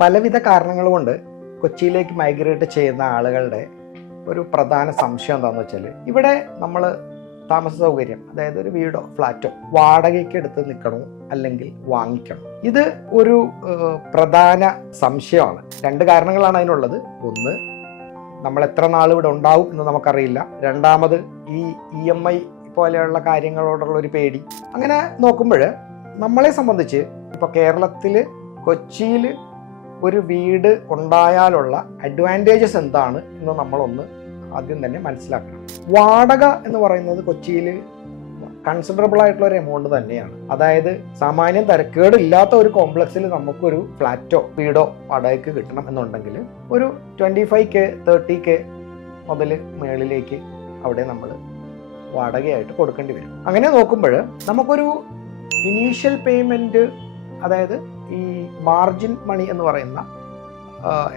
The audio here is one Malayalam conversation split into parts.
പലവിധ കാരണങ്ങൾ കൊണ്ട് കൊച്ചിയിലേക്ക് മൈഗ്രേറ്റ് ചെയ്യുന്ന ആളുകളുടെ ഒരു പ്രധാന സംശയം എന്താണെന്ന് വെച്ചാൽ, ഇവിടെ നമ്മൾ താമസ സൗകര്യം, അതായത് ഒരു വീടോ ഫ്ലാറ്റോ വാടകയ്ക്ക് എടുത്ത് നിൽക്കണോ അല്ലെങ്കിൽ വാങ്ങിക്കണം. ഇത് ഒരു പ്രധാന സംശയമാണ്. രണ്ട് കാരണങ്ങളാണ് അതിനുള്ളത്. ഒന്ന്, നമ്മൾ എത്ര നാൾ ഇവിടെ ഉണ്ടാവും എന്ന് നമുക്കറിയില്ല. രണ്ടാമത്, ഈ EMI പോലെയുള്ള കാര്യങ്ങളോടുള്ള ഒരു പേടി. അങ്ങനെ നോക്കുമ്പോൾ നമ്മളെ സംബന്ധിച്ച് ഇപ്പോൾ കേരളത്തിൽ കൊച്ചിയിൽ ഒരു വീട് ഉണ്ടായാലുള്ള അഡ്വാൻറ്റേജസ് എന്താണ് എന്ന് നമ്മളൊന്ന് ആദ്യം തന്നെ മനസ്സിലാക്കണം. വാടക എന്ന് പറയുന്നത് കൊച്ചിയിൽ കൺസിഡറബിൾ ആയിട്ടുള്ള ഒരു എമൗണ്ട് തന്നെയാണ്. അതായത് സാമാന്യം തരക്കേടില്ലാത്ത ഒരു കോംപ്ലക്സിൽ നമുക്കൊരു ഫ്ലാറ്റോ വീടോ വാടകയ്ക്ക് കിട്ടണം എന്നുണ്ടെങ്കിൽ ഒരു 25K 30K മുതൽ മേളിലേക്ക് അവിടെ നമ്മൾ വാടകയായിട്ട് കൊടുക്കേണ്ടി വരും. അങ്ങനെ നോക്കുമ്പോൾ നമുക്കൊരു ഇനീഷ്യൽ പേയ്മെൻറ്റ്, അതായത് ഈ മാർജിൻ മണി എന്ന് പറയുന്ന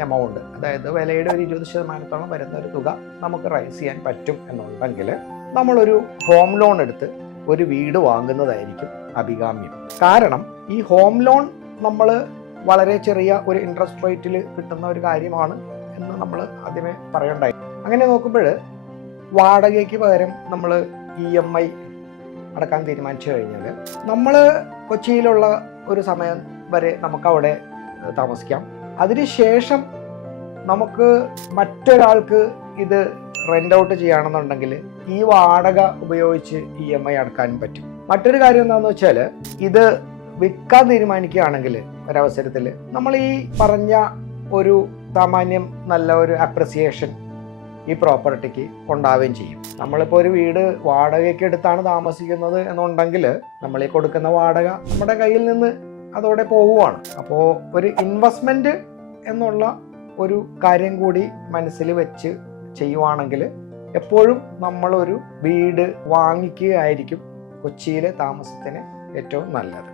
എമൗണ്ട്, അതായത് വിലയുടെ ഒരു 20% വരുന്ന ഒരു തുക നമുക്ക് റൈസ് ചെയ്യാൻ പറ്റും എന്നുണ്ടെങ്കിൽ നമ്മളൊരു ഹോം ലോൺ എടുത്ത് ഒരു വീട് വാങ്ങുന്നതായിരിക്കും അഭികാമ്യം. കാരണം ഈ ഹോം ലോൺ നമ്മൾ വളരെ ചെറിയ ഒരു ഇൻട്രസ്റ്റ് റേറ്റിൽ കിട്ടുന്ന ഒരു കാര്യമാണ് എന്ന് നമ്മൾ ആദ്യമേ പറയണ്ടായി. അങ്ങനെ നോക്കുമ്പോൾ വാടകയ്ക്ക് പകരം നമ്മൾ EMI അടക്കാൻ തീരുമാനിച്ചു കഴിഞ്ഞാൽ നമ്മൾ കൊച്ചിയിലുള്ള ഒരു സമയം വരെ നമുക്കവിടെ താമസിക്കാം. അതിനുശേഷം നമുക്ക് മറ്റൊരാൾക്ക് ഇത് റെൻ്റ് ഔട്ട് ചെയ്യുകയാണെന്നുണ്ടെങ്കിൽ ഈ വാടക ഉപയോഗിച്ച് EMI അടക്കാനും പറ്റും. മറ്റൊരു കാര്യം എന്താണെന്ന് വെച്ചാൽ, ഇത് വിൽക്കാൻ തീരുമാനിക്കുകയാണെങ്കിൽ ഒരവസരത്തിൽ നമ്മൾ ഈ പറഞ്ഞ ഒരു സാമാന്യം നല്ല ഒരു അപ്രിസിയേഷൻ ഈ പ്രോപ്പർട്ടിക്ക് ഉണ്ടാവുകയും ചെയ്യും. നമ്മളിപ്പോൾ ഒരു വീട് വാടകയ്ക്ക് എടുത്താണ് താമസിക്കുന്നത് എന്നുണ്ടെങ്കിൽ നമ്മൾ ഈ കൊടുക്കുന്ന വാടക നമ്മുടെ കയ്യിൽ നിന്ന് അതോടെ പോവുകയാണ്. അപ്പോൾ ഒരു ഇൻവെസ്റ്റ്മെൻറ്റ് എന്നുള്ള ഒരു കാര്യം കൂടി മനസ്സിൽ വെച്ച് ചെയ്യുവാണെങ്കിൽ എപ്പോഴും നമ്മളൊരു വീട് വാങ്ങിക്കുകയായിരിക്കും കൊച്ചിയിലെ താമസത്തിന് ഏറ്റവും നല്ലത്.